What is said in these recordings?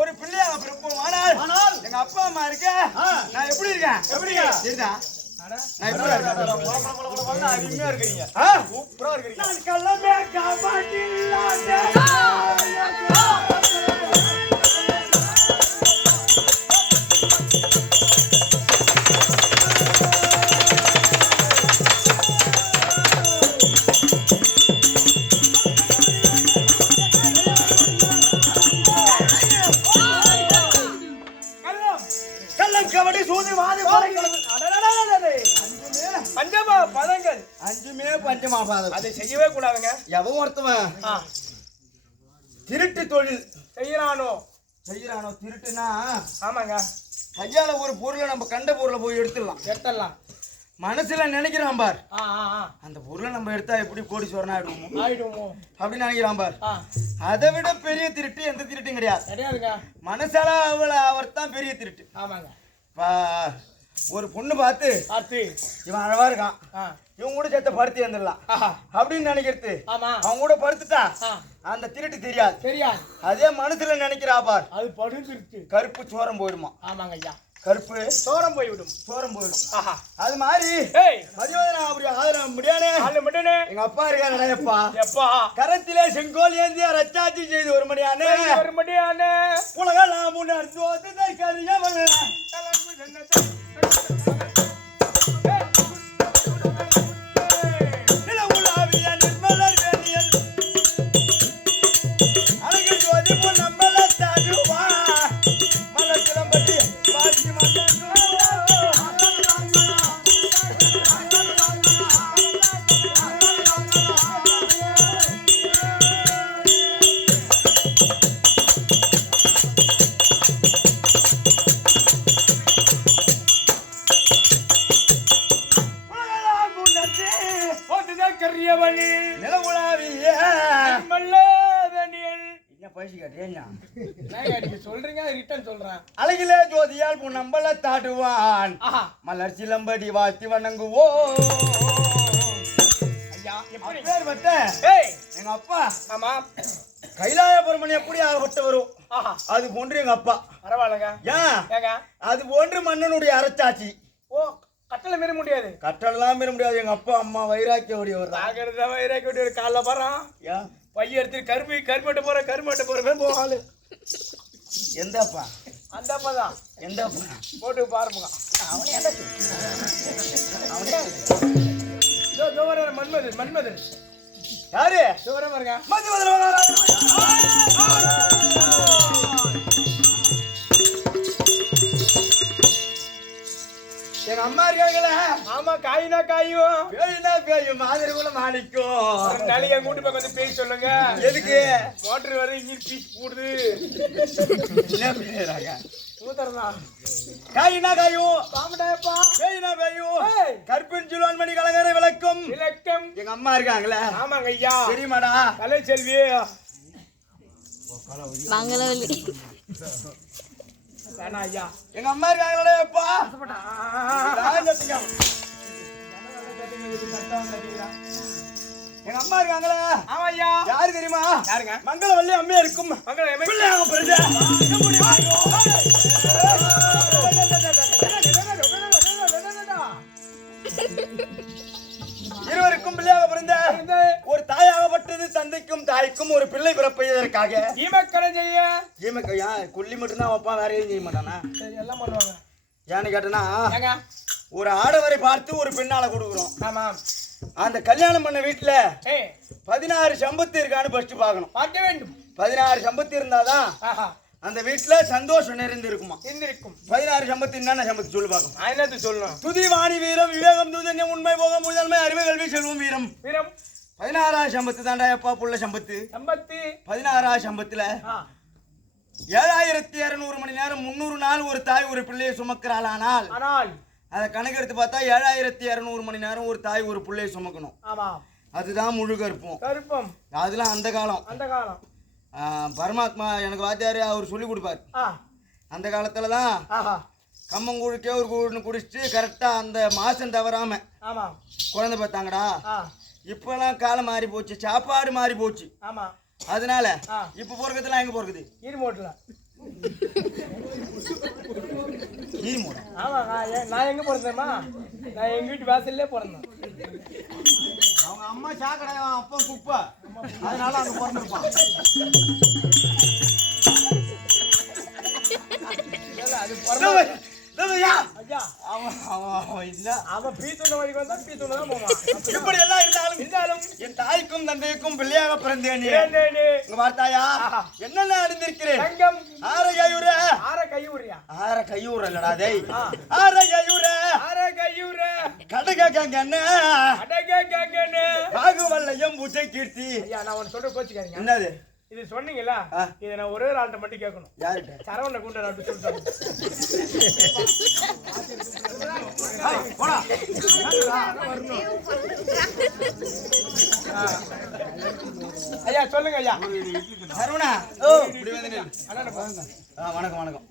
ஒரு பிள்ளையாக பிறப்போம். ஆனால் எங்க அப்பா அம்மா இருக்க நான் எப்படி இருக்கேன்? சரிதா நான் எப்படி இருக்கேன்? அருமையா இருக்கிறீங்க, சூப்பரா இருக்கிறீங்க. நான் கல்லமே காப்பாட்டில்லாதே கவடி சூது வாது பஞ்சமா பதங்கள் அஞ்சுமே பஞ்சமா பாதம். அதை செய்யவே கூடாதுங்க. எவன் ஒருத்தவன் திருட்டு தொழில் செய்யறானோ திருட்டுனா ஆமாங்க கையால ஒரு பொருளை நம்ம கண்ட பொருளை போய் எடுத்துடலாம் மனசுல நினைக்கிறான் பார். அந்த பொருளை நம்ம எடுத்தா எப்படி கோடீஸ்வரனா ஆயிடுவோமோ அப்படின்னு நினைக்கிறான் பார். அதை விட பெரிய திருட்டு எந்த திருட்டும் கிடையாதுங்க. மனசால அவர் தான் பெரிய திருட்டு. ஆமாங்க. ஒரு பொண்ணு பார்த்து இவன் அழவா இருக்கான், இவன் கூட சேர்த்த பருத்தி வந்துடலாம் அப்படின்னு நினைக்கிறது. அவன் கூட படுத்துட்டா அந்த திருட்டு தெரியாது. அதே மனசுல நினைக்கிறா பார், அது படு திருட்டு. கருப்பு சோரம் போயிடுமா? ஆமாங்க ஐயா, கருப்பு சோரம் போய்விடும். அது மாதிரி எங்க அப்பா இருக்காருப்பா, கரத்திலே செங்கோல் ஏந்திய ரச்சாட்சி செய்து ஒரு மணியானே உலகம் அழகிலே ஜோதியால் நம்பல தாடுவான் மலர் சிலம்படி வாழ்த்தி வணங்குவோம். எங்க அப்பா கைலாயபுரமணி எப்படி ஆகப்பட்டு வரும் அது போன்று எங்க அப்பா பரவாயில்லங்க. ஏன் அது போன்று மன்னனுடைய அரசாட்சி. கட்டளை மீற முடியாது, கட்டளை மீற முடியாது. எங்க அப்பா அம்மா வைராக்கிய உடையவர், வைராக்கிய உடையவர். காலைல போறான் பைய எடுத்து கருமட்ட போறவே போவாள். எந்த அப்பா? அந்த அப்பா தான். எந்த அப்பா? போட்டு பாருங்க. மன்மதன் யாரு? பாருங்க எங்க அம்மா இருக்காங்களா? ஆமா, காயினா காயும் பேயினா பேயும் மாதிரி கூட மாணிக்கும். நாளைக்கு என் வீட்டு பக்கம் வந்து பேய் சொல்லுங்க. எதுக்கு? மோட்டர் வர இங்க பீஸ் போடுது. காயினா காயும் பாம்படாயப்பா, பேயினா பேயும் கற்பின் சிலுவான்மணி கலங்கரை விளக்கும் எங்க அம்மா இருக்காங்களா? ஆமாங்க ஐயா. தெரியுமாடா? கலை செல்வி மங்களவல்லி ஐயா. எங்க அம்மா இருக்காங்களேப்பா. எங்க அம்மா இருக்காங்களா? ஆமா ஐயா. யாரு தெரியுமா? யாருங்க? மங்களவல்லி அம்மையா இருக்கும். இருவருக்கும் பிள்ளையாக பிறந்த ஒரு தாயாகப்பட்டது தந்தைக்கும் தாய்க்கும் ஒரு பிள்ளை பிறப்பதற்காக கொல்லி மட்டும்தான் வைப்பான், வேற எதுவும் செய்ய மாட்டானா? எல்லாம் பண்ணுவாங்க. ஏன்னு கேட்டனா ஒரு ஆடவரை பார்த்து ஒரு பெண்ணால கொடுக்குறோம். ஆமா, அந்த கல்யாணம் பண்ண வீட்டுல 16 சம்பத்து இருக்கான்னு ஃபர்ஸ்ட் பார்க்கணும். பார்க்க வேண்டும். 16 சம்பத்து இருந்தாதான் அந்த வீட்டுல சந்தோஷம் நிறைந்து இருக்குமா? 16 சம்பத்து என்னென்ன சம்பத்து சொல்லு பார்க்கணும். என்னது சொல்லணும்? துதி வாணி வீரம் விவேகம் தூதன்யம் உண்மை போகம் முதன்மை அறிவு கல்வி செல்வம் வீரம் 16 சம்பத்து தாண்டா எப்பா புள்ள சம்பத்து. 16 சம்பத்துல 7200 மணி நேரம் 300 நாள் ஒரு தாய் ஒரு பிள்ளையை சுமக்கிறாள். ஆனால் அதை கணக்கெடுத்து பார்த்தா 7200 மணி நேரம் ஒரு தாய் ஒரு பிள்ளையை சுமக்கணும். அதுதான் முழு கருப்பம். அதெல்லாம் அந்த காலம். பரமாத்மா எனக்கு வாத்தியாரு அவர் சொல்லி கொடுப்பார். அந்த காலத்துலதான் கம்மங்கூழுக்கே ஒரு கூழுன்னு குடிச்சிட்டு கரெக்டா அந்த மாசம் தவறாம குழந்தை பார்த்தாங்கடா. இப்பெல்லாம் காலம் மாறி போச்சு, சாப்பாடு மாறி போச்சு. அதனால இப்ப போறதுலாம் எங்க போறது? ஈர்மோட்ல. ஈர்மோட்? ஆமா, நான் எங்க பிறந்தேமா? நான் எங்க வீட்டு வாசல்லே பிறந்தேன். அவங்க அம்மா சாக்கடை, அப்பா குப்பை, அதனால அங்க பிறந்திருப்பான். அது பிறந்த என் தாய்க்கும் தந்தைக்கும் பிள்ளையாக பிறந்தேன். என்னென்ன அறிந்திருக்கிறேன்? ஆற கையூர் இல்லடா, கடகவல்லையம் பூஜை கீர்த்தி. நான் ஒன்னு சொல்ற கோச்சுக்காதீங்க. என்னது இது சொன்னீங்களா? இதை நான் ஒரே ஆள்கிட்ட மட்டும் கேட்கணும். யார்கிட்ட? சரவண கூண்ட அப்படி சொல்லிட்டாங்க. ஐயா சொல்லுங்க ஐயா. சரவணா, இப்படி வந்து வணக்கம் வணக்கம்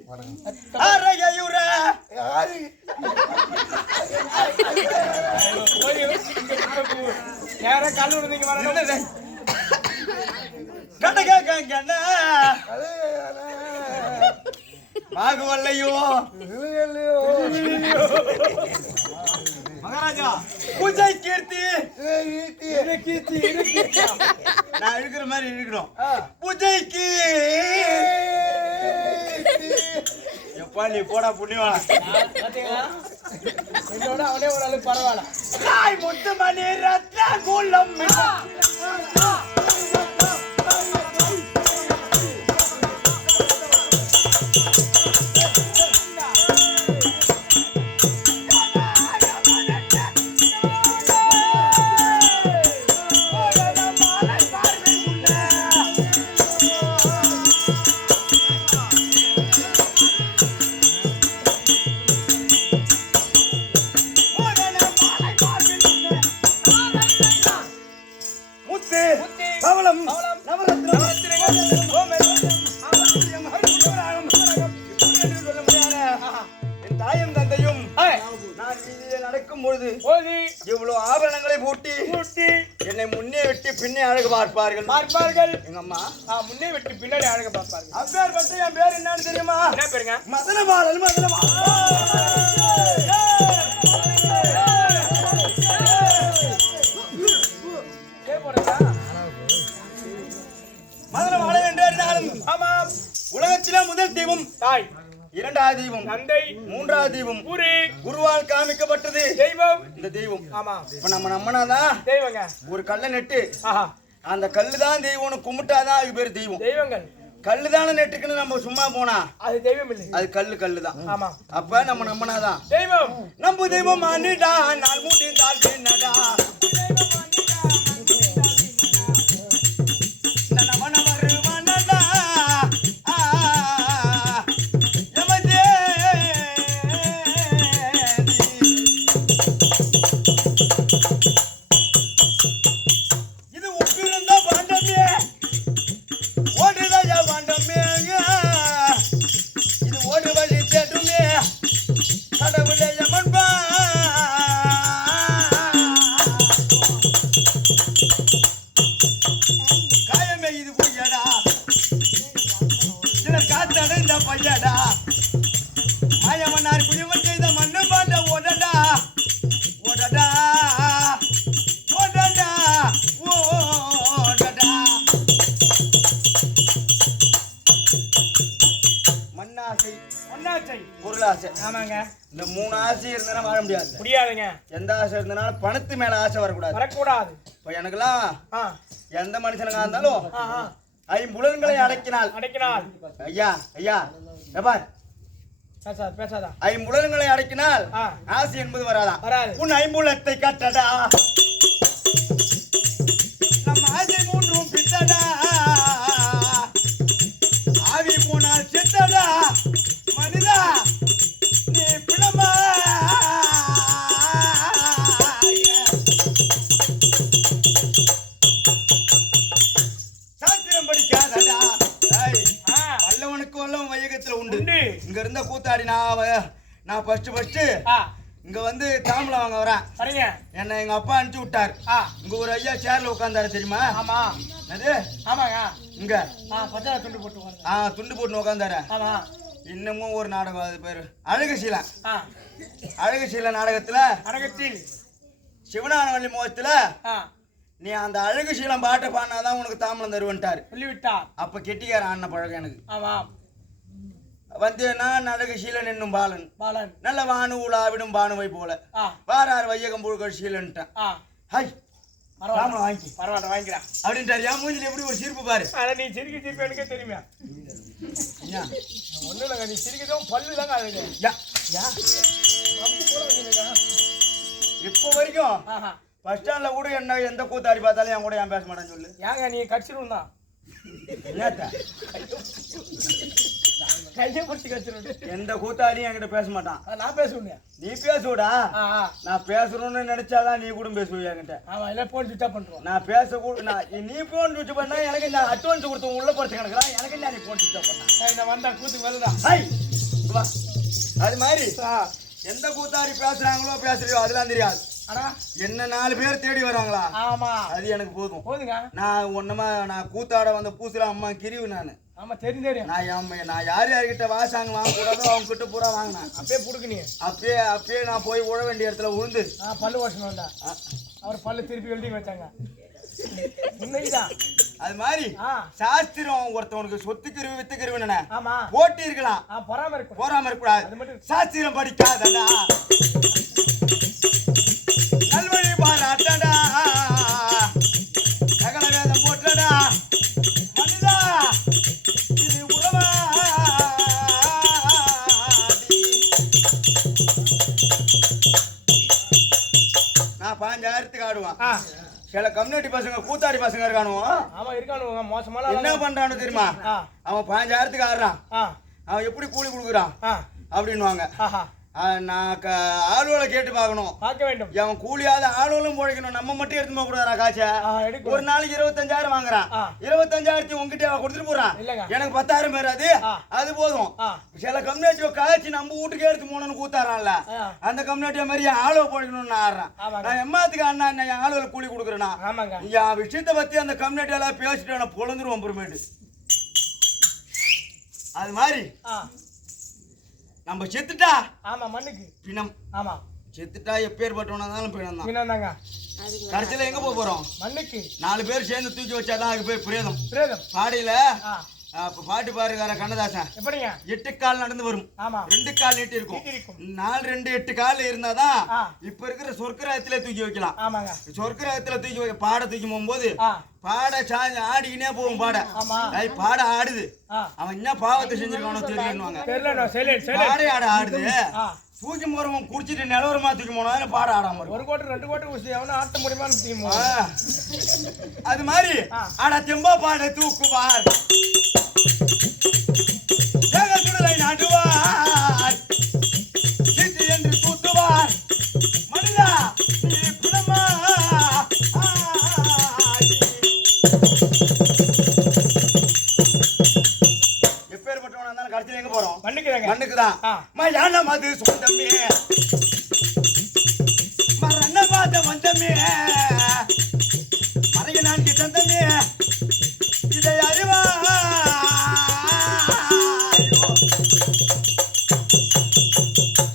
யாரா கல்லூரி நீங்க வரணும். பாகுவல்லையோ மகாராஜா பூஜை கீர்த்தி. நான் இருக்கிற மாதிரி இருக்கிறோம். பூஜைக்கு எப்பா நீ போடா புண்ணியவாளா. என்னோட அவனே ஒரு ஆளு பரவாயில்ல. முத்து மணி ரத்ன கூலம் இவ்வளவு ஆபரணங்களை பூட்டி என்னை முன்னே வெட்டி பின்னே அழகு பார்ப்பார்கள். எங்க அம்மா முன்னே வெட்டி பின்னாடி அழகு பார்ப்பார்கள். அப்பேர் பற்றி என் பேர் என்னன்னு தெரியுமா? என்ன பேருங்க? மதனமாறல். மதனமாறல் என்றாலும் உலகத்திலே முதல் தெய்வம் தாய், இரண்டாவது தெய்வம் தந்தை, மூன்றாவது தெய்வம் குருவால் காமிக்கப்பட்டது தெய்வம். இந்த தெய்வம் இப்ப நம்ம நம்பினாதான் தெய்வங்க. ஒரு கல்லை நெட்டு அந்த கல்லுதான் தெய்வம்னு கும்பிட்டாதான் அதுக்கு பேரு தெய்வம். தெய்வங்கள் கல்லுதான நெட்டுக்குன்னு நம்ம சும்மா போனா அது தெய்வம் இல்லை, அது கல்லுதான். அப்ப நம்ம நம்பினாதான் தெய்வம். நம்பு தெய்வம் அனிடா நாள் முடிந்தால் பின்னடா இந்த மூணு ஆசை இருந்தா வாழ முடியாதுங்க. எந்த ஆசை இருந்தாலும் பணத்து மேல ஆசை வரக்கூடாது. இப்ப எனக்குலாம் எந்த மனுஷனுங்க இருந்தாலும் ஐம்புலன்களை அடக்கினால் ஐயா பேசாதா ஐம்புலன்களை அடக்கினால் ஆசை என்பது வராதான். உன் ஐம்புலத்தை கட்டடா நம்ம ஆசை மூன்றும் பித்தடா ஆவி போனால் செத்தடா மனிதா நீ பிணமா. சாத்திரம் படிக்காதடா வல்லவனுக்கு வல்லவன் வையகத்துல உண்டு. இங்க இருந்த கூத்தாடி நான் ஃபர்ஸ்ட் இங்க வந்து தாம்பளம் வாங்க வரேன். என்ன எங்க அப்பா அனுப்பிச்சு விட்டார். இங்க ஒரு ஐயா சேர்ல உட்கார்ந்தாரு தெரியுமா? ஆமா. அது ஆமாங்க. இங்க பச்சை துண்டு போட்டு துண்டு போட்டு உட்காந்தாரு. இன்னமும் ஒரு நாடகம், அது பேரு அழகுசீலன். அழகுசீலன் நாடகத்தில் சிவனானவள்ளி மோகத்துல நீ அந்த அழகுசீலம் பாட்டை பாடினாதான் உனக்கு தாம்பலம் தருவன்ட்டாரு சொல்லிவிட்டா. அப்ப கெட்டிக்கார அண்ணன் பழகம் எனக்கு வந்து நான் அழகுசீலன் என்னும் பாலன் நல்ல வானு உலாவிடும் பானுவை போல வாரார் வையகம் புழுக்கள் சீலன்ட்டான். ஹாய் வாங்கி பரவாயில்ல வாங்கிக்கலாம் அப்படின்ட்டாரு. என் மூஞ்சில எப்படி ஒரு சிரிப்பு பாரு. நீ சிரிக்க எனக்கே தெரியுமா? ஒண்ணு இல்லைங்க, நீ சிரிக்கதான் பல்லு தாங்க அழகு. இப்போ வரைக்கும் பஸ் ஸ்டாண்ட்ல கூட என்ன எந்த கூத்தாடி பார்த்தாலும் என் கூட ஏன் பேச மாட்டேன்னு சொல்லு. ஏங்க நீ கடிச்சிடும் தான் கையை பிடிச்சி கடிச்சிடும். எந்த கூத்தாடியும் என்கிட்ட பேச மாட்டான். நான் பேசுவேன், நீ பேசுடா. நான் பேசணும்னு நினைச்சாதான் நீ கூட பேசுவ என்கிட்ட. ஆமா இல்ல போன் சுவிட்ச் ஆஃப் பண்றோம். நான் பேச கூட நீ போன் சுவிட்ச் பண்ணா எனக்கு நான் அட்வான்ஸ் கொடுத்து உள்ள போறது கிடக்குறா. எனக்கு நீ போன் சுவிட்ச் ஆஃப் பண்ணா நான் வந்தா கூத்துக்கு வரலாம். அது மாதிரி எந்த கூத்தாடி பேசுறாங்களோ பேசுறியோ அதெல்லாம் தெரியாது. என்ன 4 பேர் தேடி வராங்களா? ஆமா அது எனக்கு போதும். போதுங்க. நான் ஒண்ணுமா நான் கூத்தாட வந்த பூசுற அம்மா கிரிவு நானு. ஆமா தெரியும். நான் யார்கிட்ட வாசாங்க வாங்க கூடாதோ அவங்க கிட்ட பூரா வாங்கினேன். அப்பயே புடுக்கு நீ அப்பயே நான் போய் உழ வேண்டிய இடத்துல உழுந்து பல்லு வாசனம் வந்தா அவர் பல்லு திருப்பி எழுதி வச்சாங்க. உண்மைதான். அது மாதிரி சாஸ்திரம் ஒருத்தவனுக்கு சொத்துக்கருவி வித்துக்கருவி ஆமா போட்டி இருக்கலாம், பொறாம இருக்கக்கூடாது. சாஸ்திரம் படிக்காதடா நல்வழி பாராட்டடா சகல வேதம் போட்டடா மனிதா இது உறவா. நான் 5000க்கு ஆடுவான். சில கம்யூனிட்டி பசங்க கூத்தாடி பசங்க இருக்கானுவோ மோசமான என்ன பண்றானு தெரியுமா? அவன் 5000க்கு ஆடுறான், அவன் எப்படி கூலி கொடுக்குறான் அப்படின்னுவாங்க. நான் ஆளுவலை கேட்டு பார்க்கணும், பார்க்க வேண்டும். அவன் கூலியாத ஆளுவலும் போடணும், நம்ம மட்டும் எடுத்து போக கூடாதா? காசை ஒரு நாளைக்கு 25000 வாங்குறான். 25000 உங்ககிட்ட கொடுத்துட்டு போறான். எனக்கு 10000 பேர் அது போதும். சில கம்யூனிட்டி காய்ச்சி நம்ம வீட்டுக்கு எடுத்து போனோம்னு கூத்தாரான்ல, அந்த கம்யூனிட்டிய மாதிரி ஆளுவ போடணும்னு ஆடுறான். நான் எம்மாத்துக்கு அண்ணா என் ஆளுவல கூலி கொடுக்குறேன்னா என் விஷயத்தை பத்தி அந்த கம்யூனிட்டி எல்லாம் பேசிட்டு பொழுந்துருவோம் பொறுமேட்டு. அது மாதிரி நம்ம செத்துட்டா மண்ணுக்கு பிணம். செத்துட்டா எப்பேற்பட்டவனாலும் பிணம் தாங்க. கடைசியில எங்க போறோம்? மண்ணுக்கு. 4 பேர் சேர்ந்து தூக்கி வச்சாதான் அதுக்கு பேர் பிரேதம். பாடியில பாட்டு பாருக்கார கண்ணதாசன் எப்படிங்க 8 கால் நடந்து வரும், 2 கால் நீட்டி இருக்கும். 4 2 8 கால் இருந்தாதான் இப்ப இருக்கிற சொர்க்கராயத்திலே தூக்கி வைக்கலாம். சொர்க்கராயத்துல தூக்கி வைக்க பாட தூக்கி போகும்போது பாட சாஞ்சு ஆடிக்கினே போகும். பாட ஆடுது, அவன் என்ன பாவத்தை செஞ்சிருக்கானோ தெரியல. பாடை ஆடுது, தூக்கி போறவன் குடிச்சிட்டு நிலவரமா தூக்கி போனாலும் பாட ஆடாம இருக்கும். 1 கோடி 2 கோடி ஊசி அவன ஆட்ட முடியுமா? அது மாதிரி ஆட தெம்பா பாட தூக்குவார் நாடுவார் என்று தூத்துவார். மனிதா நீ குணமா எப்பேற்பட்டவனா இருந்தாலும் கடைசியில் எங்க போறோம்? மண்ணுக்குதான். மயான மது சொந்தமே மரண பாத வந்தமே மறைய நான்கு தந்தமே இதை அறிவா.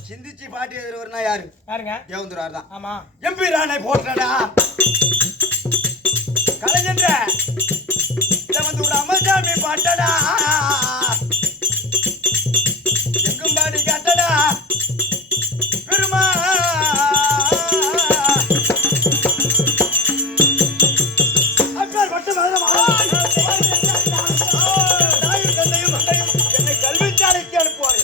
சிந்திச்சு பாட்டி எதிர்வர்னா யாருங்க? தேவந்துரார் தான். எம்பி ராணை போட்டடா கலைஞன்ற இதை வந்து ஒரு அமர்சாமி பாட்டடா எங்கும் பாடி காட்டடா பெருமா. அக்கார் மட்டும் என்னை கல்விச்சாலைக்கு அனுப்புவாரு.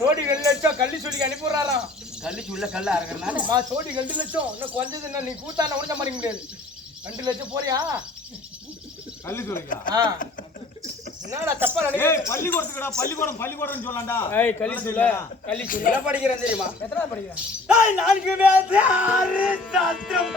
கோடி 2 லட்சம் கள்ளி சொல்லி அனுப்பிடுறாராம். கள்ளி சொல்ல கல்ல அறக்கிறனால கோடி 2 லட்சம் இன்னும் குறைஞ்சது என்ன? நீ கூத்தான உடனே மறிக்க முடியாது. 2 லட்சம் போறியா? கள்ளி சொல்லிக்கா என்னடா தப்பா நினைக்கிறேன். பள்ளிக்கூடத்துக்குடா பள்ளிக்கூடம் சொல்லலாம்டா. கள்ளி சொல்ல என்ன படிக்கிறேன் தெரியுமா? எத்தனை படிக்கிறேன்? 4 பேர் சத்தம்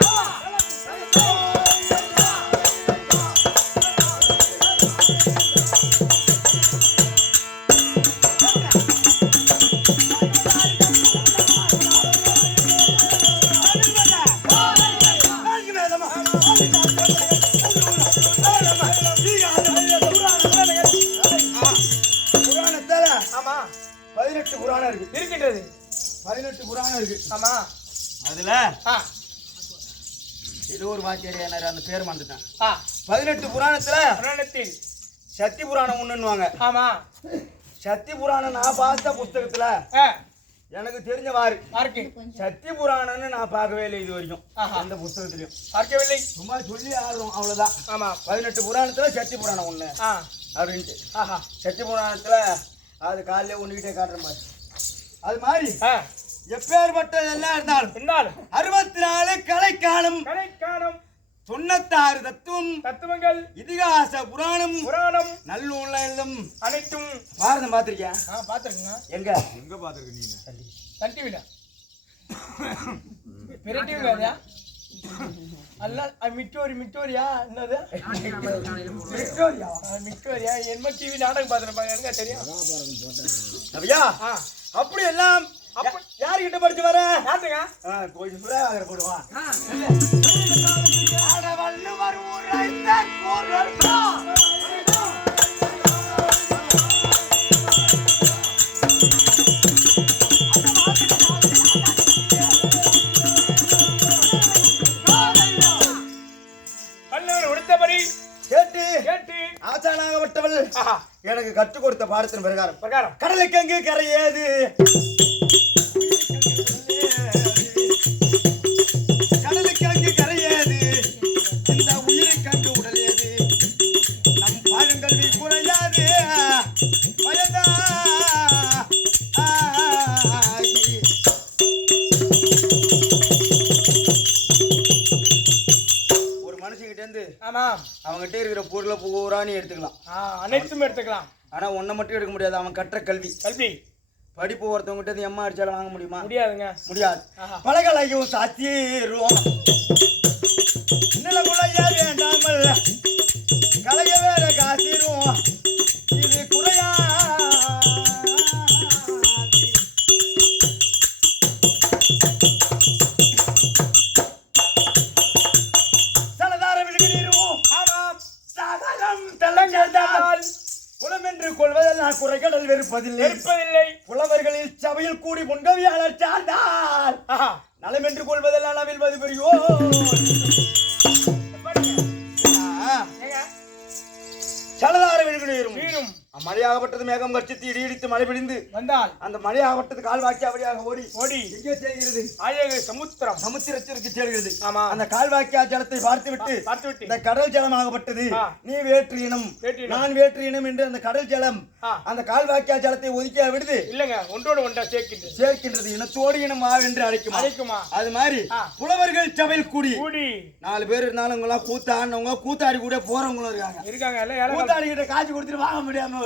18 புராணம் இருக்கு. இருக்கின்றது. 18 புராணம் இருக்கு. ஆமா. அதுல இது ஒரு வாக்கியம் அந்த பேர் மறந்துட்டேன். 18 புராணத்தில் சக்தி புராணம் ஒண்ணுன்னுவாங்க. ஆமா. சக்தி புராணம் நான் பார்த்த புஸ்தகத்துல எனக்கு தெரிஞ்ச சக்தி புராணம்னு நான் பார்க்கவே இல்லை இது வரைக்கும். அந்த புஸ்தகத்திலையும் பார்க்கவில்லை. சும்மா சொல்லி ஆடுறோம் அவ்வளவுதான். ஆமா. 18 புராணத்துல சக்தி புராணம் ஒண்ணு அப்படின்ட்டு. சக்தி புராணத்துல அது காலையில ஒண்ணுகிட்டே காட்டுற மாதிரி அது மாதிரி எப்பேற்பட்ட எல்லாம் இருந்தாலும் 64 கலைக்காலம் 96 தத்துவங்கள் இதிகாச புராணம் நல்லூர்ல எழுதும் அனைத்தும் பாரதம் பாத்திருக்கியா? பாத்திருக்கீங்க. எங்க பாத்திருக்க நீங்க? சன் டிவில பெரிய டிவி வேறயா? அல்ல மிட்டோரியா என்னது? மிட்டோரியா என்ன டிவி நாடகம் பாத்துருப்பாங்க எனக்கு தெரியும். அப்படியா? அப்படி எல்லாம் யாருகிட்ட படிச்சு வர? கொஞ்சம் சுரேகர் போடுவான். கேட்டு ஆசானாகப்பட்டவள் எனக்கு கற்றுக் கொடுத்த பாடத்தின் பிரகாரம் கடலுக்கு எங்கு கரையேது இந்த உயிரை கண்டு உடல் ஏது நம் பாருங்கல்வி குறையாது பயதா ஒரு மனுஷங்கிட்ட இருந்து அவங்ககிட்ட இருக்கிற பொருளை பூரா நீ எடுத்துக்கலாம். அனைத்தும் எடுத்துக்கலாம். ஆனா ஒன்ன மட்டும் எடுக்க முடியாது. அவன் கற்ற கல்வி படிப்பு ஒருத்தவங்கிட்ட எம்மா அடிச்சாலும் வாங்க முடியுமா? முடியாது. பலகலையும் சாத்திரும் நிலகுலைய வேண்டாமல் கலைய வேற காத்திரும் இது குறையா சலதார விழுகிறோம். குலம் என்று கொள்வதில் நான் குறைகடல் வெறுப்பதில்லை. புலவர்களில் சபையில் கூடி முன்கவியாளர் சார்ந்தால் நலம் என்று கொள்வதெல்லாம் நவில்வது பெரியோ. சலதார விழுகிறோம். மழையாகப்பட்டது மேகம் கட்சித்து இடி இடித்து மழை பிடிந்து வந்தால் அந்த மழையாகப்பட்டது கால்வாக்கி அப்படியாக ஓடி எங்கே சேர்கிறது? சமுத்திரத்திற்கு சேர்கிறது. அந்த கால்வாக்கியா ஜலத்தை பார்த்துவிட்டு இந்த கடல் ஜலமாகப்பட்டது நீ வேற்று இனம் நான் வேற்று இனம் என்று அந்த கடல் ஜலம் அந்த கால்வாக்கியா ஜலத்தை ஒதுக்கியா விடுது இல்லங்க ஒன்றோடு ஒன்றா சேர்க்கின்றது. இனத்தோடு இனம் என்று அழைக்குமா? அது மாதிரி புலவர்கள் சபையில் கூடி 4 பேர் இருந்தாலும் கூத்தாடினவங்க கூத்தாடி கூட போறவங்களும் இருக்காங்க. கூத்தாடி கிட்ட காட்சி கொடுத்துட்டு வாங்க முடியாம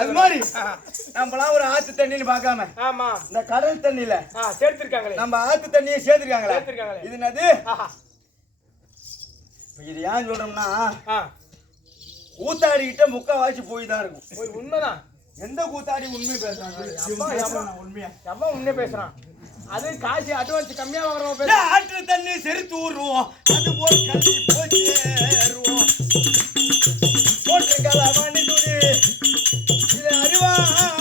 அது மாதிரி நம்மளாம் ஒரு ஆத்து தண்ணின்னு பார்க்காம இந்த கடல் தண்ணியில சேர்த்திருக்காங்க. நம்ம ஆத்து தண்ணியை சேர்த்திருக்காங்களா? இது என்னது? இது ஏன் சொல்றோம்னா கூத்தாடிக்கிட்ட முக்காவாசி போய் தான் இருக்கும். உண்மைதான். எந்த கூத்தாடி உண்மை பேசுறாங்க? உண்மையா பேசுறான். அது காசு அட்வான்ஸ் கம்மியா வாங்குறோம். ஆற்று தண்ணி செருத்து ஊறுவோம். அது போல் கல்வி போச்சேருவோம். போட்டுங்களா மணி துணி இது அறிவாருவோம்.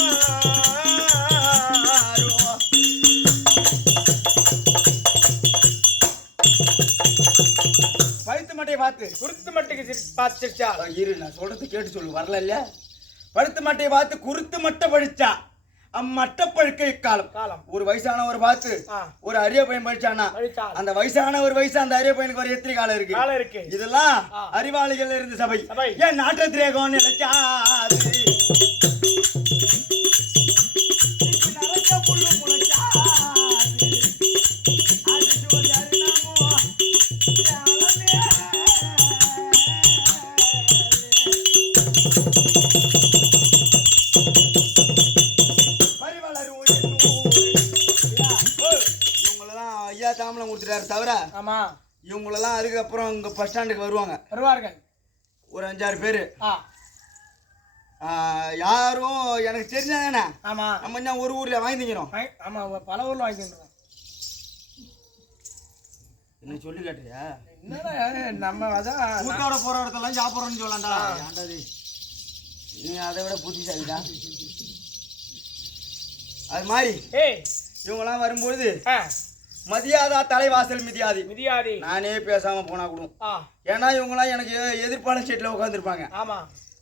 பழுத்து மட்டையை பார்த்து குருத்து மட்டைக்கு பார்த்துச்சா இரு நான் சொல்றது கேட்டு சொல்லு. வரல இல்லையா? பழுத்து மட்டையை பார்த்து குருத்து மட்டை படிச்சா அம்மட்ட பழுக்கை காலம். ஒரு வயசானவர் பார்த்து ஒரு அரிய பையன் படிச்சானா அந்த வயசான ஒரு வயசு அந்த அரிய பையனுக்கு ஒரு எத்தனை காலம் இருக்கு? இதெல்லாம் அறிவாளிகள் இருந்த சபை. ஏன் நாட்டு திரேகம் நினைச்சாது தாமலம் கொடுத்துட்டாரு தவிர இவங்களெல்லாம் அதுக்கப்புறம் இங்க பஸ் ஸ்டாண்டுக்கு வருவார்கள் ஒரு 5-6 பேரு. யாரும் எனக்கு தெரிஞ்சாதானே நம்ம ஒரு ஊர்ல வாங்கிக்கிறோம். பல ஊர்ல வாங்கிக்கிறோம். என்ன சொல்லி கேட்டியா? என்னடா நம்ம அதான் கூட்டோட போற இடத்தெல்லாம் சாப்பிட்றோன்னு சொல்லலாம்டா. ஏன்டா நீ அதை விட புத்திசாலிடா. அது மாதிரி இவங்கெல்லாம் வரும்பொழுது மதியாதா தலைவாசல் மிதியாதி மிதியாதி நானே பேசாம போனா கூட. ஏன்னா இவங்கெல்லாம் எனக்கு எதிர்ப்பான சீட்ல உட்காந்துருப்பாங்க. ஆமா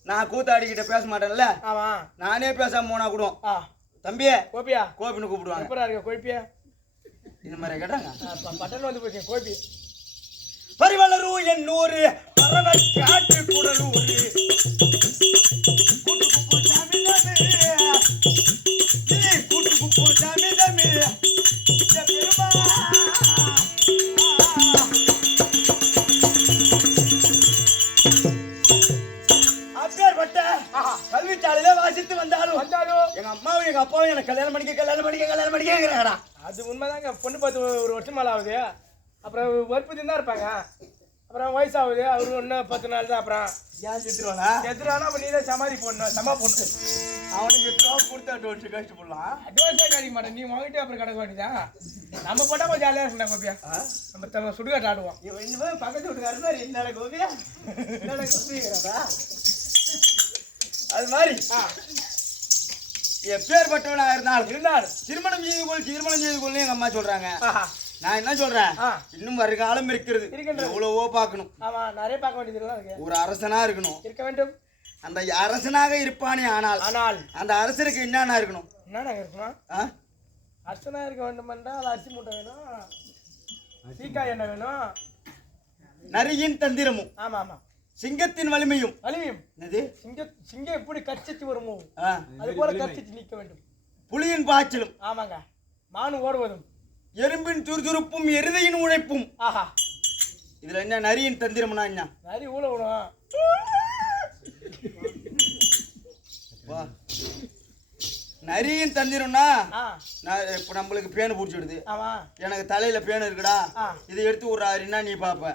நான் கூத்தாடிக்கிட்ட பேச மாட்டேன்ல. ஆமா நானே பேசாம போனா கூட தம்பியே கோபியா கோபின்னு கூப்பிடுவாங்க. எப்பரா இருக்க கோபியா இந்த மாதிரி கேட்டாங்க. பட்டன் வந்து போச்சு கோபி. பரிவளரு என்னூரு பரவ காட்டு குடலூரு கல்விச்சாலையில வாசித்து வந்தாலும் எங்க அம்மாவும் எங்க அப்பாவும் எனக்கு கல்யாணம் பண்ணிக்கிறாங்கடா. அது உண்மைதாங்க. பொண்ணு பார்த்து ஒரு வருஷம் மேல ஆகுது. அப்புறம் வற்புறுத்தி தான் இருப்பாங்க. அப்புறம் வயசாகுது. அவரு இன்னும் 10 நாள் தான். அப்புறம் ஏன் செத்துருவானா? அப்ப நீ தான் சமாதி போடணும். சமா போட்டு அவனுக்கு 8 ரூபா கொடுத்து அட்வான்ஸ் கழிச்சு போடலாம். அட்வான்ஸே கிடைக்க மாட்டேன். நீ வாங்கிட்டு அப்புறம் கிடக்க வேண்டியதான். நம்ம போட்டா கொஞ்சம் ஜாலியா இருக்கா கோபியா. நம்ம சுடுகாட்டு ஆடுவோம். இன்னும் பக்கத்து வீட்டுக்காரர் மாதிரி என்னடா கோபியா என்னடா கோபிங்கிறதா. அது மாதிரி எப்பேற்பட்டவனா இருந்தாலும் திருமணம் செய்து கொள்ளு எங்க அம்மா சொல்றாங்க. நான் என்ன சொல்றேன், இன்னும் வருகாலம் இருக்கிறது. எவ்வளவோ பார்க்கணும். ஆமா நிறைய பார்க்க வேண்டியது. ஒரு அரசனா இருக்க வேண்டும். அந்த அரசனாக இருப்பானே ஆனால் அந்த அரசனுக்கு என்னன்னா இருக்கணும்? என்னன்னா இருக்கணும்? அரசனா இருக்க வேண்டும் என்றால் அரிசி மூட்டை வேணும், சீக்காய் எண்ணெய் வேணும், நரியின் தந்திரமும், ஆமா ஆமா சிங்கத்தின் வலிமையும். என்னது சிங்கம் எப்படி கர்ச்சிச்சு வருமோ அது போல கர்ச்சிச்சு நிற்க வேண்டும். புலியின் பாய்ச்சலும், ஆமாங்க, மானு ஓடுவதும், எறும்பின் துருதுருப்பும், எருதையின் உழைப்பும். ஆஹா, இதுல என்ன நரியின் தந்திரம்னா என்ன? நரி ஊழ விடும். நரியின் தந்திரம்னா இப்ப நம்மளுக்கு பேனு பிடிச்சிடுது. எனக்கு தலையில பேனு இருக்குடா, இதை எடுத்து விடுறாருன்னா நீ பாப்ப.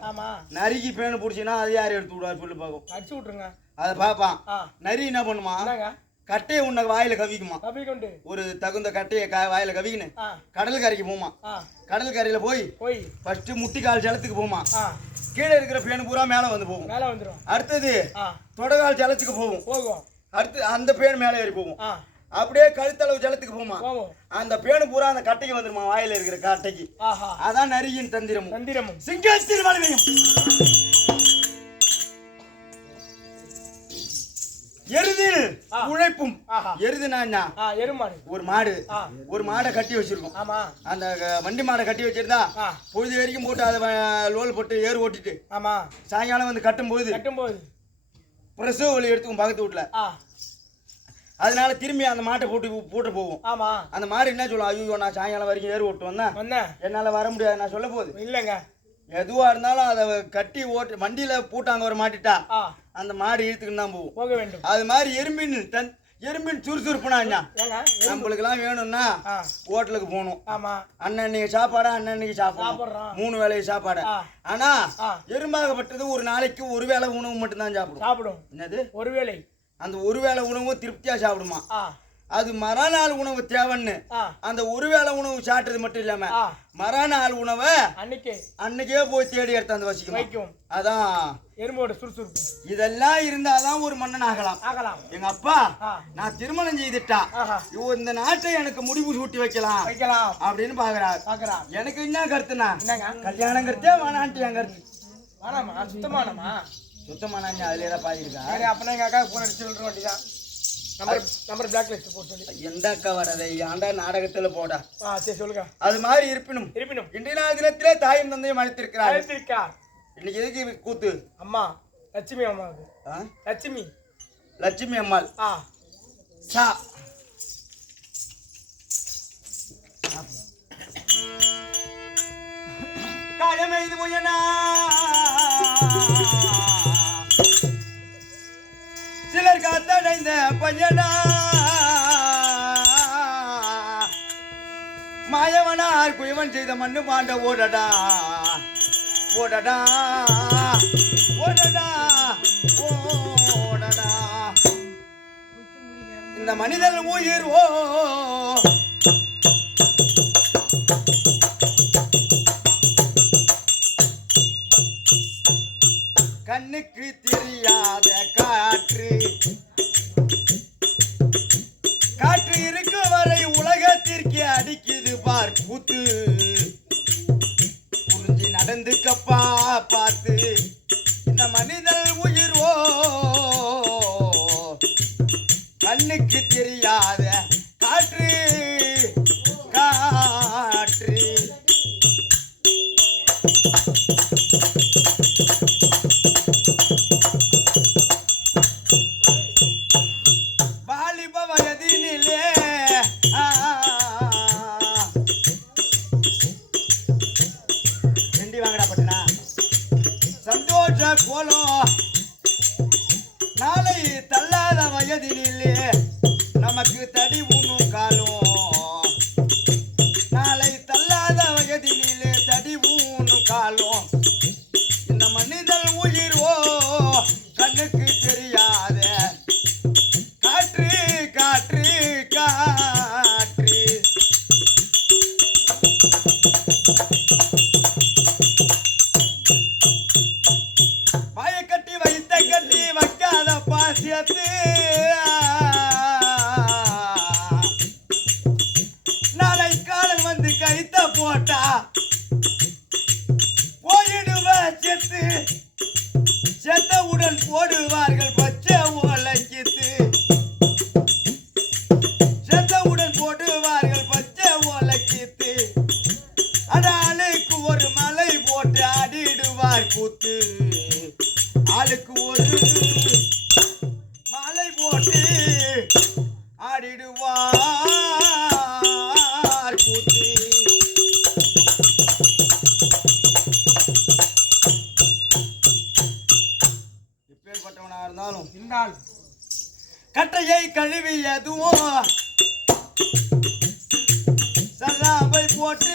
நரிக்கு பேனு பிடிச்சின்னா அது யாரு எடுத்து விடுவா சொல்லு பாக்கும். அடிச்சு விட்டுருங்க. அதை பாப்பான். நரி என்ன பண்ணுமா, கட்டையை உன்னை வாயில கவிக்குமா. ஒரு தகுந்த கட்டையை வாயில கவிக்கின்னு கடல் கரைக்கு போமா. கடல் கரையில போய் ஃபர்ஸ்ட் முட்டிக்கால் ஜலத்துக்கு போமா. கீழே இருக்கிற பேனு பூரா மேல வந்து போகும். அடுத்தது தொடகால் ஜலத்துக்கு போகும். அடுத்து அந்த பேனு மேல ஏறி போகும். அப்படியே கழுத்தளவு ஜலத்துக்கு போமா. அந்த பேனு பூரா அந்த கட்டைக்கு வந்துருமா, வாயில இருக்கிற கட்டைக்கு. அதான் நரியின் தந்திரமும் சிங்கத்தின் வலிமையும். எருதில் உழைப்பும். எருதுனா என்ன? ஒரு மாடை கட்டி வச்சிருக்கோம். அந்த வண்டி மாடை கட்டி வச்சிருந்தா பொழுது வரைக்கும் போட்டு அதை லோல் போட்டு ஏறு ஓட்டிட்டு சாயங்காலம் வந்து கட்டும் போது பிரசவ வலி எடுத்துக்கும் பக்கத்து வீட்டுல. அதனால திரும்பி அந்த மாட்டை போட்டு போவோம். அந்த மாடு என்ன சொல்லும், ஐயோ நான் சாயங்காலம் வரைக்கும் ஏறு ஓட்டு வந்தேன், என்னால வர முடியாது நான் சொல்ல போகுது. இல்லைங்க, எதுவா இருந்தாலும் அதை கட்டி ஓட்டு வண்டியில பூட்டாங்க ஒரு மாட்டிட்டா அந்த மாடு இழுத்துக்கிட்டு தான் போக வேண்டும். அது மாதிரி எறும்பின் சுறுசுறுப்புனா என்ன? நம்மளுக்கு எல்லாம் வேணும்னா ஹோட்டலுக்கு போகணும். அன்னன்னைக்கு சாப்பாடு அன்னன்னைக்கு சாப்பிடுறோம், 3 வேளை சாப்பாடு. ஆனா எறும்பாகப்பட்டது ஒரு நாளைக்கு ஒரு வேளை உணவு மட்டும் தான் சாப்பிடும். என்னது ஒரு வேளை? அந்த ஒரு வேளை உணவு திருப்தியா சாப்பிடுமா. அது மறுநாள் உணவு தேவைன்னு அந்த ஒரு வேளை உணவு சாப்பிட்டது மட்டும் இல்லாம மறுநாள் உணவை அன்னைக்கே போய் தேடி எடுத்து அந்த வசிக்கும். அதான் எறும்போட சுறுசுறுப்பு. இதெல்லாம் இருந்தாதான் ஒரு மன்னன் ஆகலாம். எங்க அப்பா நான் திருமணம் செய்துட்டா இந்த நாட்டை எனக்கு முடிவு சூட்டி வைக்கலாம் அப்படின்னு பாக்குறாரு. எனக்கு என்ன கருத்துனா, கல்யாணம் கருத்தே வேணான்ட்டு என் கருத்து. சுத்தமான அதுல ஏதாவது பாயிருக்கா? அப்பனா எங்க அக்கா போன் அடிச்சு சொல்ற வேண்டியதான். நம்பர் பிளாக் லிஸ்ட் போட்டு சொல்லி எந்த அக்கா வரதை ஆண்டா நாடகத்துல போடா. சரி சொல்லுங்க. அது மாதிரி இருப்பினும் இன்றைய நாள் தினத்திலே தாயும் தந்தையும் அழைத்திருக்கிறார். இன்னைக்கு எதுக்கு கூத்து? அம்மா லட்சுமி அம்மாவுக்கு. லட்சுமி அம்மாள் சா காலமே இது முயனா சிலர் காத்தடைந்த பையனா மாயவனார் குயவன் செய்த மண்ணு பாண்ட ஓடடா ஓடடா ஓடடா ஓடடா. இந்த மனிதன் உயிர் கண்ணுக்கு தெரியாத காற்று காற்று இருக்கும் வரை உலகத்திற்கு அடிக்குது பார் கூத்து புரிஞ்சு நடந்துக்கப்பா பார்த்து இந்த மனிதன் உயிரோ கண்ணுக்கு தெரியாத காற்று காற்று வாலிப வயதினிலே ரெண்டி வாங்கடா பட்டுனா சந்தோஷ கோலம் நாளை தள்ளாத வயதினிலே நமக்கு தடி ஊனும் காலம் நாளை தள்ளாத வயதினிலே தடி ஊனும் காலம் இந்த மனிதன் உயிரோ கண்ணுக்கு தெரியாத காற்று காற்று காற்று வாயை கட்டி வைத்த கட்டி வைக்காத பாசியத்து நாளை காலம் வந்து கைத்த போட்டா போயிடுவ செத்து செத்தவுடன் போடுவார்கள் பச்சை ஓலைக்கித்து செத்தவுடன் போடுவார்கள் பச்சை ஓலைக்கித்து ஆளுக்கு ஒரு மலை போட்டு ஆடிடுவார் கூத்து ஆளுக்கு ஒரு மலை போட்டு ஆடிடுவார் கூத்து எப்பேற்பட்டவனா இருந்தாலும் இருந்தால் கட்டையை கழுவியதுவும் சல்லாம்பை போட்டு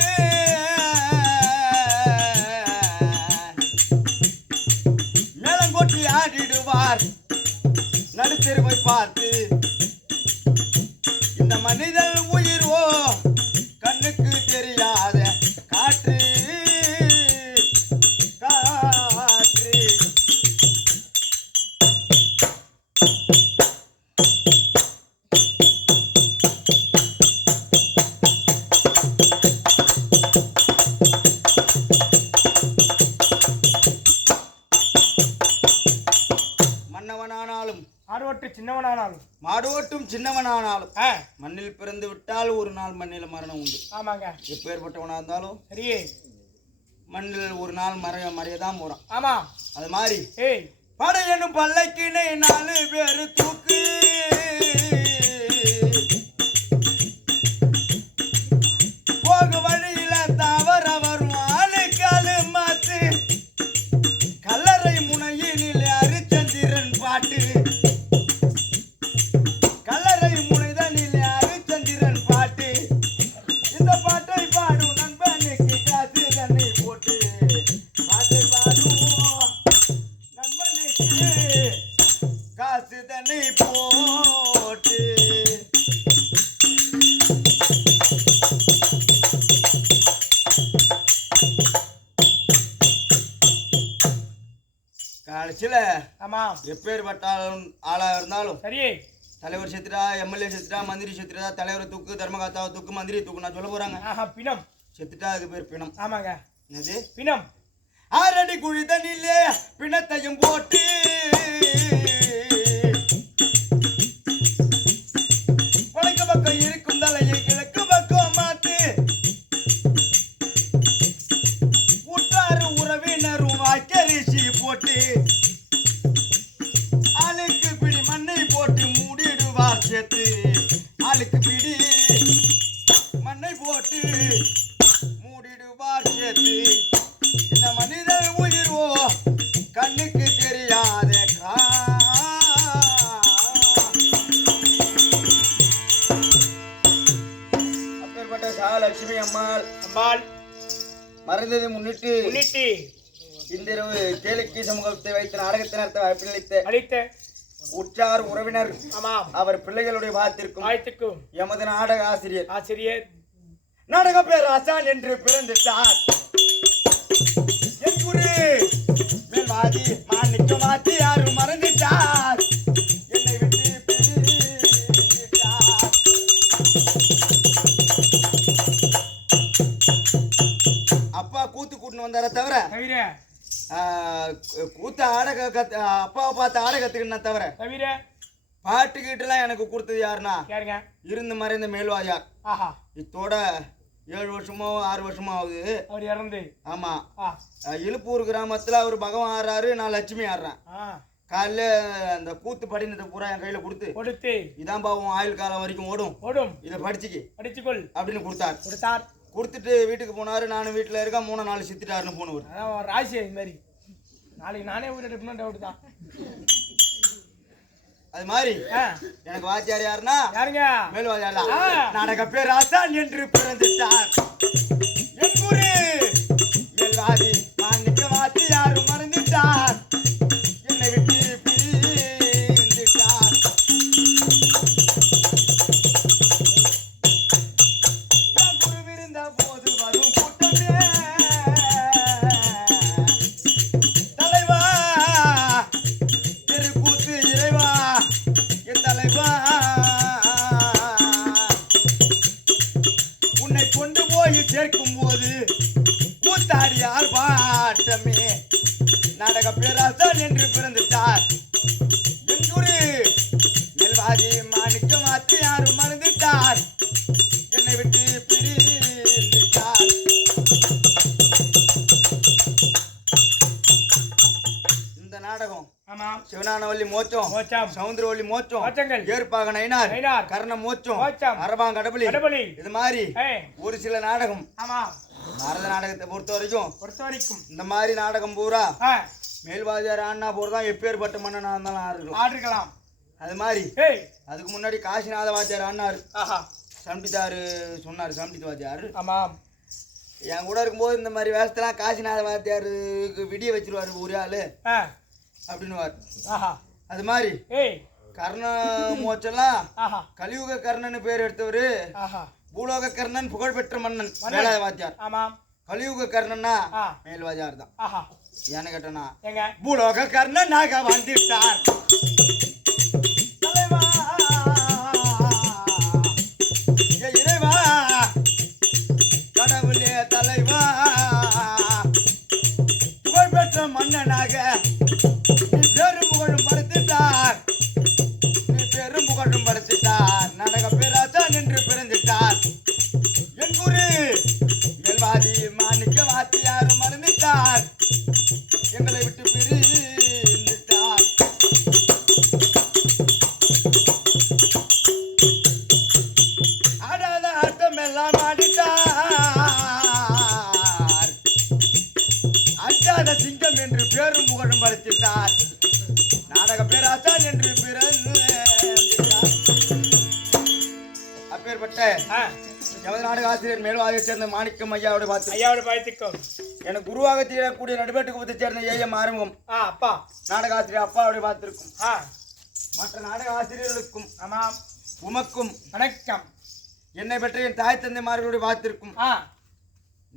மேலங்கொட்டி ஆடிடுவார் நடுத்தெருவை பார்த்து இந்த மனிதன் உயிரோ கண்ணுக்கு தெரியாத காற்று காற்று மன்னவனானாலும் ஆர்வட்டு சின்னவனானாலும் மாடோட்டும் சின்னவனானாலும் மண்ணில் பிறந்து விட்டால் ஒரு நாள் மண்ணில் மரணம் உண்டு. ஆமாங்க. எப்பேற்பட்டவனா இருந்தாலும் சரியே மண்ணில் ஒரு நாள் மறையதான் போறான். ஆமா. அது மாதிரி ஏய் படை என்னும் பல்லக்கினை 4 பேரு தூக்கு போக வழியில தவற வரும் ஆளுக்கு ஆளு மாத்து கல்லறை முனையினில் அரிச்சந்திரன் பாட்டு கல்லறை முனைதனில் அரிச்சந்திரன் பாட்டு இந்த பாட்டை பாடும் நண்பனுக்கு காசு தன்னை போட்டு பாட்டை பாடும் நண்பனுக்கு காசு தன்னை போட்டு கடைசியில ஆமா எப்பேற்பட்ட ஆளா இருந்தாலும் சரியே தலைவர் செத்துட்டா எம்எல்ஏ செத்துட்டா மந்திரி செத்துட்டா தலைவர் தூக்கு தர்மகாத்தாவை தூக்கு மந்திரி தூக்கு நான் சொல்ல போறாங்க. பிணம் செத்துட்டா அதுக்கு பேர் பிணம். ஆமாங்க. என்னது பிணம்? 6 அடி குழி தண்ணிலே பிணத்தையும் போட்டு வடக்கு பக்கம் இருக்கும் தலையை கிழக்கு பக்கம் மாத்து உற்றாரு உறவினரும் வாக்கரிசி போட்டு ஆளுக்கு பிடி மண்ணை போட்டு மூடிடுவார் சேர்த்து ஆளுக்கு பிடி மண்ணை போட்டு மூடிடுவார் சேர்த்து இந்த மனிதன் உயிரோ கண்ணுக்கு தெரியாத அப்பேற்பட்ட சாலட்சுமி அம்பாள் மறைந்ததை முன்னிட்டு இன்றிரவு கேளிக்கை சமூகத்தை வைத்த நாடகத்தை நடத்த வாய்ப்பளித்த உற்றார் உறவினர் அவர் பிள்ளைகளுடைய வாழ்த்திற்கும் எமது நாடக ஆசிரியர் நாடக பேர் ஆசான் என்று பிறந்துட்டார் என் குரு மேல்வாதி மாணிக்கம் கூத்த ஆட அப்பாவை பார்த்து ஆட கத்துக்கினா தவிர பாட்டுக்கிட்டலாம் எனக்கு கொடுத்தது யாருன்னா இருந்து மறைந்த மேல்வாதியார். இத்தோட 7 வருஷமோ 6 வருஷமோ ஆகுது அவர் இறந்து. ஆமா, இழுப்பூர் கிராமத்துல அவர் பகவான் ஆடுறாரு, நான் லட்சுமி ஆடுறேன். காலைல அந்த கூத்து படினத்தை பூரா என் கையில கொடுத்து இதான் பாவம் ஆயுள் காலம் வரைக்கும் ஓடும், இதை படிச்சுக்கொள் அப்படின்னு கொடுத்தார். கொடுத்துட்டு வீட்டுக்கு போனாரு. நானும் வீட்டுல இருக்கேன். 3 நாள் சித்திட்டாருன்னு போனவர் ராசி. இது மாதிரி நாளைக்கு நானே வீட்டு டவுட் தான். அது மாதிரி எனக்கு வாத்தியார் யாருன்னா மேல்வாதியார். நாடக பேர் ஆசான் என்று பிறந்துட்டார் என் குரு மேல்வாதி. மாணிக்க வாத்தியார் மறந்துட்டார், என்னை விட்டு பிரிந்துட்டார். குரு விருந்த போது வரும் கூட்டமே தலைவா, தெருக்கூத்து இறைவா, என் தலைவா, உன்னை கொண்டு போய் சேர்க்கும் போது கூத்தாடியார் பாட்டமே. நாடக பேராசான் என்று பிறந்துட்டார் என் குரு மேல்வாதி. மாணிக்க வாத்தியார் மறந்துட்டார், என்னை விட்டு பிரிந்துட்டார். இந்த நாடகம் சிவனானவல்லி மோச்சம், சவுந்தரவல்லி மோச்சம், ஏற்பாக நயினார், கர்ண மோச்சம், அரபாங் கடபலி, இது மாதிரி ஒரு சில நாடகம். நாரத நாடகத்தை பொறுத்த வரைக்கும் இந்த மாதிரி நாடகம் பூரா மேல்வாதியார் ஆனா போறதான் எப்பேற்பட்ட மன்னனா இருந்தாலும் ஆடிருக்கலாம். அது மாதிரி அதுக்கு முன்னாடி காசிநாத வாத்தியார் ஆனாரு. சம்பித்தாரு சொன்னாரு. சம்பித் வாத்தியார் என் கூட இருக்கும்போது இந்த மாதிரி வேஷத்தெல்லாம் காசிநாத வாத்தியாருக்கு விடிய வச்சிருவாரு ஒரு ஆளு அப்படின்னு. அது மாதிரி கர்ண மோச்செல்லாம் கலியுக கர்ணன் பேர் எடுத்தவரு பூலோக கர்ணன், புகழ்பெற்ற மன்னன் மேலாத வாத்தியார். கலியுக கர்ணன்னா மேல்வாதியார் தான். ஏன்னு கேட்டனா பூலோக கர்ணன் நாக வந்துட்டார். தலைவா இறைவா, கடவுளே தலைவா, புகழ்பெற்ற மன்னனாக நீ பெரும் புகழும் படுத்திட்டார், நாடக பேராசான் என்று பிறந்துட்டார் என் குரு மேல்வாதி. மாணிக்க வாத்தியார் மறந்துட்டார், எங்களை விட்டு பிரிந்துட்டார். ஆடாத ஆட்டம் எல்லாம் ஆடிட்டார், அஞ்சாத சிங்கம் என்று பேரும் புகழும் படுத்திட்டார். நாடக பேராசான் என்று பிறந்து அப்பேற்பட்ட எமது நாடக ஆசிரியர் மேல்வாதியை சேர்ந்த மாணிக்கம் ஐயாவோட பார்த்து எனக்கு குருவாக தீரக்கூடிய நடுவேட்டுக்குப்பத்தை சேர்ந்த ஏஎம் ஆரம்பம் அப்பா நாடக ஆசிரியர் அப்பாவுடைய பார்த்திருக்கும். மற்ற நாடக ஆசிரியர்களுக்கும் உமக்கும் வணக்கம். என்னை பற்றி என் தாய் தந்தைமார்களுடைய பார்த்திருக்கும்.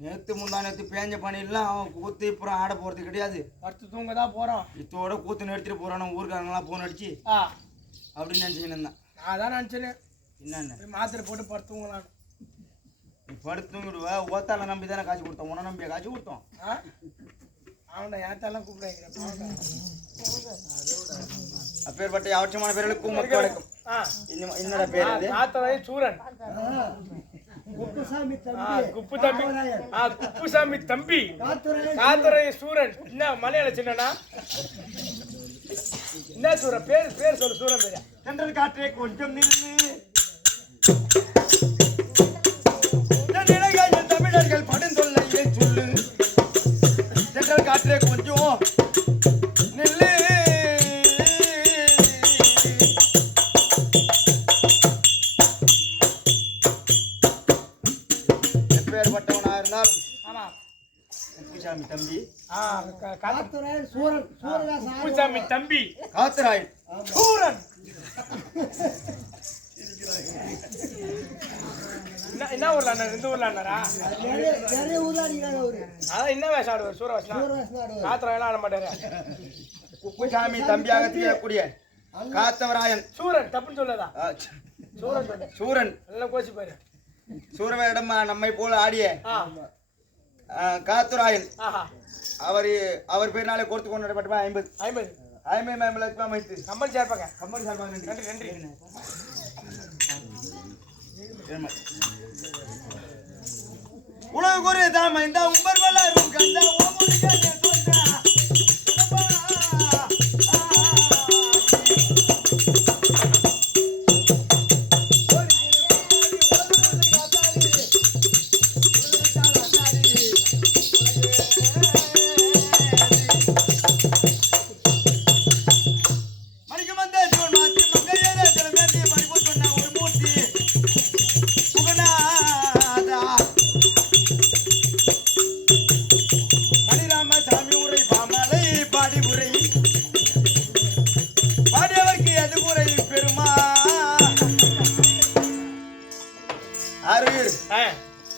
நேத்து முந்தா நேத்து பேஞ்ச பணியெல்லாம் அவன் கூத்து புறம் ஆட போறது கிடையாது. படுத்து தூங்க தான் போறோம். இதோட கூத்து நிறுத்திட்டு போறானு ஊருக்காரங்களாம் போன் அடிச்சு அப்படின்னு நினைச்சுக்கின்னு இருந்தேன். நான் தான் நினைச்சேன் என்னென்ன மாத்திரை போட்டு படுத்துங்களான்னு. நீ படுத்துங்கிடுவ ஓத்தால நம்பி தானே காய்ச்சி கொடுத்தோம், உன நம்பியா காய்ச்சி கொடுத்தோம். அவனை ஏத்தாலாம் கூப்பிடுறேன். அப்பேற்பட்ட அவசியமான பேர்களுக்கும் மக்கள் வணக்கம். என்னோட பேர் காத்தரை சூரன், குப்புசாமி தம்பி, காத்தரை சூரன். என்ன மலையாள சின்னனா என்ன சூரன் பேர் சொல்லு. சூரன் பேர் சென்றல் காற்றே கொஞ்சம் நின்று தமிழர்கள் படுந்தொல்லையே சொல்லு. சென்றல் காற்றே கொஞ்சம் நில்லு. எப்பேற்பட்டவனா இருந்தாலும் குப்புசாமி தம்பி, குப்புசாமி தம்பி, காத்தராயன் சூரன். என்ன ஊர்ல அண்ணா? இந்த ஊர்ல அண்ணா நிறைய ஊர்ல அடிக்கிறாங்க அவரு. அதான் என்ன வேஷம் ஆடுவார்? சூரவேஷம். காத்தராயெல்லாம் ஆட மாட்டாரு. குப்புசாமி தம்பியாக தீரக்கூடிய காத்தவராயன் சூரன். தப்புன்னு சொல்லதா? சூரன் சொல்லு. சூரன் நல்லா கோசி பாரு. சூரவேடம் நம்மை போல ஆடிய காத்துராயன் அவர் பேர்னாலே கொடுத்து கொண்டு நடப்பட்டமா 50 லட்சம் அமைத்து கம்பெனி சேர்ப்பாங்க நன்றி நன்றி உலக குறை தாம இந்த உம்பர் வளரும் கண்டா ஓமுடிகள்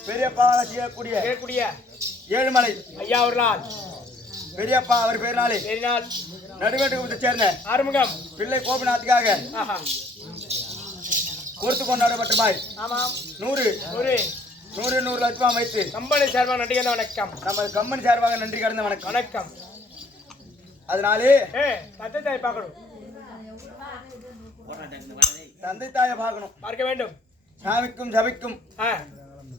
பெரியப்பா செய்யக்கூடிய ஏழுமலை ஐயா அவர்களால் பெரியப்பா அவர் பேர்னாலே நடுவேட்டுக்கு சேர்ந்த ஆறுமுகம் பிள்ளை கோபிநாத்துக்காக கொடுத்து கொண்டாடப்பட்ட பாய் 100 லட்சம் அமைத்து கம்பெனி சார்பாக நன்றி கலந்த வணக்கம். நம்ம கம்பெனி சார்பாக நன்றி கலந்த வணக்கம். அதனாலே தந்தை தாயை பார்க்கணும், தந்தை தாயை பார்க்க வேண்டும். சாமிக்கும் சபைக்கும்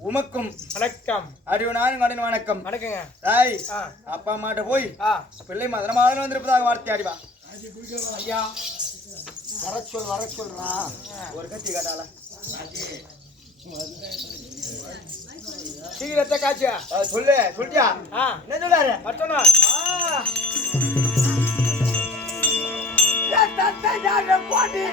உமக்கும் வணக்கம். அறிவுனாலும் கடன் வணக்கம். வணக்கங்க தாய் அப்பா அம்மாட்ட போய் பிள்ளை மதனமாக வந்திருப்பதாக வார்த்தை அடிவா. ஐயா வர சொல்றா ஒரு கத்தி காட்டால சீக்கிரத்தை காட்சியா சொல்லியா என்ன சொல்லாரு பட்டனா போட்டி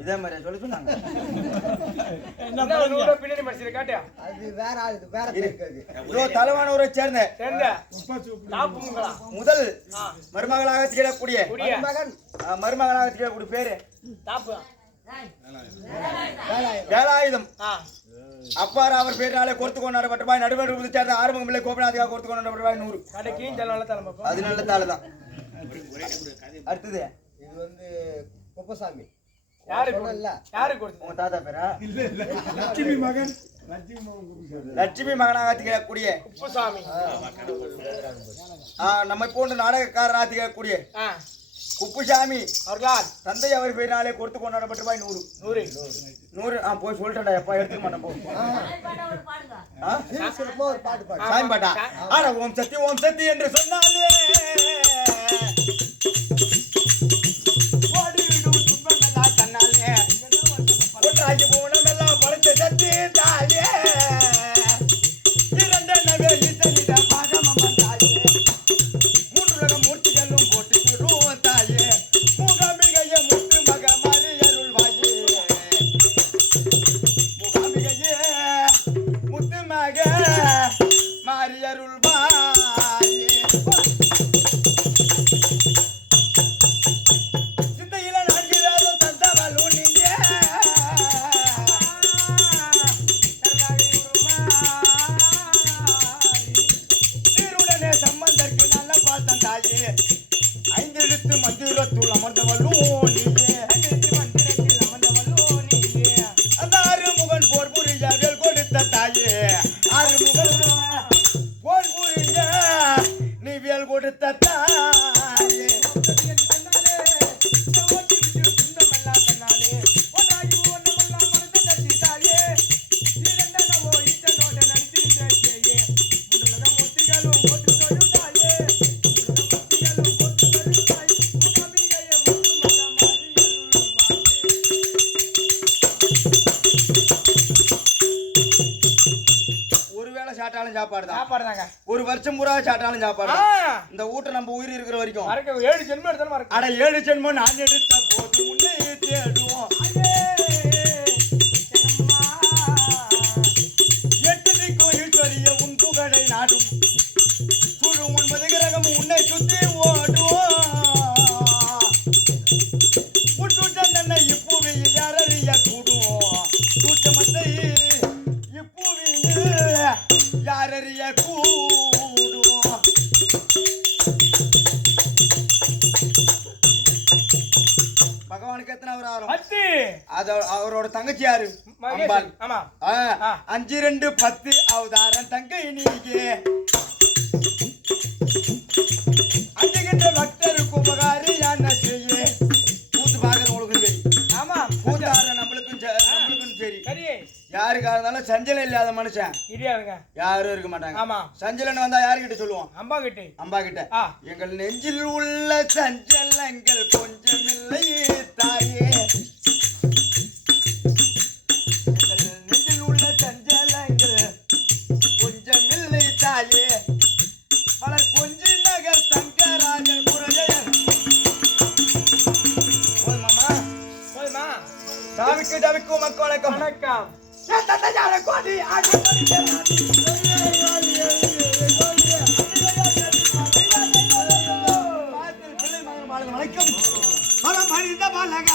இதே மாதிரி சொல்லி சொன்னாங்க. பின்னாடி மனுஷன் காட்டியா அது வேற ஆளு வேற இதோ தலைவானூரை சேர்ந்த முதல் மருமகளாக திகழக்கூடிய மருமகனாக திகழக்கூடிய பேரு வேலாயுதம். அப்பாரு அவர் பேரினாலே கொடுத்து கொண்டாடப்பட்ட ரூபாய் நடுவர் சேர்ந்த ஆறுமுகம் பிள்ளை கோபிநாத்துக்காக கொடுத்து கொண்டாடப்பட்ட ரூபாய் 100. அது நல்ல தாள் தான். அடுத்தது இது வந்து குப்பசாமி. உங்க தாத்தா பேரா? லட்சுமி மகனாக திகழக்கூடிய குப்புசாமி. நம்மை போன்ற நாடகக்காரராக திகழக்கூடிய குப்புசாமி அவர்களால் தந்தை அவர் பேரினாலே கொடுத்து கொண்டாடப்பட்ட ரூபாய் 100. போய் சொல்லிட்டா எப்பா எடுத்துக்க மாட்டேன் போ. சாமி பாட்டா ஆனா ஓம் சக்தி என்று சொன்னாலே போனமெல்லாம் படைத்த சக்தி தாயே இரண்டனவே இசனிட பாகமம் தாயே மூன்றுலக மூர்த்திகளும் போட்டுக்கிறோம் தாயே முகாமிகைய முத்து மக மாறி அருள்வாயே முகாமிகைய முத்து மக மாறி அருள்வாயே சிந்தையில நான்கிறாலும் தந்தவளும் நீங்க சம்பந்தற்கு நல்ல பார்த்தம் தாயே ஐந்தெழுத்து மந்திரத்துள் அமர்ந்தவளும் நீயே மந்திரத்தில் அமர்ந்தவளும் நீயே அந்த ஆறுமுகன் போர் புரிய வேல் கொடுத்த தாயே ஆறுமுகன் போர் புரிய நீ வேல் கொடுத்த தாயே சாப்பாடுதாங்க. ஒரு வருஷம் பூரா சாட்டாலும் சாப்பாடு. இந்த ஊட்ட நம்ம உயிர் இருக்கிற வரைக்கும் 7 ஜென்மம் எடுத்தாலும் அட 7 ஜென்மம் நான் எடுத்த போது உன்னை தேடுவோம். 8 திக்கும் ஈஸ்வரிய உன் புகழை நாடும் சுழு 9 கிரகம் உன்னை சுத்தி ஓடுவோம். முட்டுட்டன் தன்னை இப்பூவியில் யாரறிய கூடுவோம். சூட்டமத்தை இப்பூவியில் அவரோட தங்கச்சி யாரு? மகேஷ். ஆமா 5 2 10 அவதாரம் தங்கை நீங்க அஞ்சுகின்ற பக்தருக்கு உபகாரி என்ன செய்ய கூத்து பாக்குறவங்களுக்கும் சரி. ஆமா கூத்தார நம்மளுக்கும் சரி. சரி யாருக்கா இருந்தாலும் சஞ்சலம் இல்லாத மனுஷன் இடியாதுங்க. யாரும் இருக்க மாட்டாங்க. ஆமா சஞ்சலன் வந்தா யாருகிட்ட சொல்லுவோம்? அம்பா கிட்ட. எங்கள் நெஞ்சில் உள்ள சஞ்சலங்கள் கொஞ்சம் இல்லையே தாயே. எங்கள் நெஞ்சில் உள்ள சஞ்சலங்கள் கொஞ்சம் இல்லை தாயே. மலர் கொஞ்சி நகர் தங்கராஜன் முறையர். போதுமாமா? தவிக்கு தவிக்கும் மக்கள் வணக்கம். தந்தையார கோடி வணக்கம். பலம் அணிந்த பாலக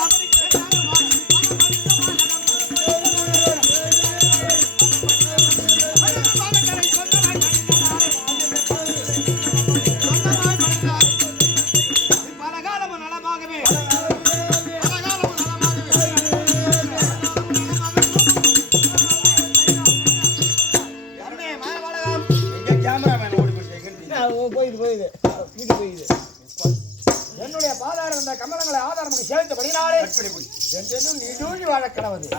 பலகாலமும் நலமாகவே என்னுடைய பாதாரம் இந்த கமலங்களை ஆதாரம் சேர்த்தபடினாலே நீடூழி வாழ கடவுது.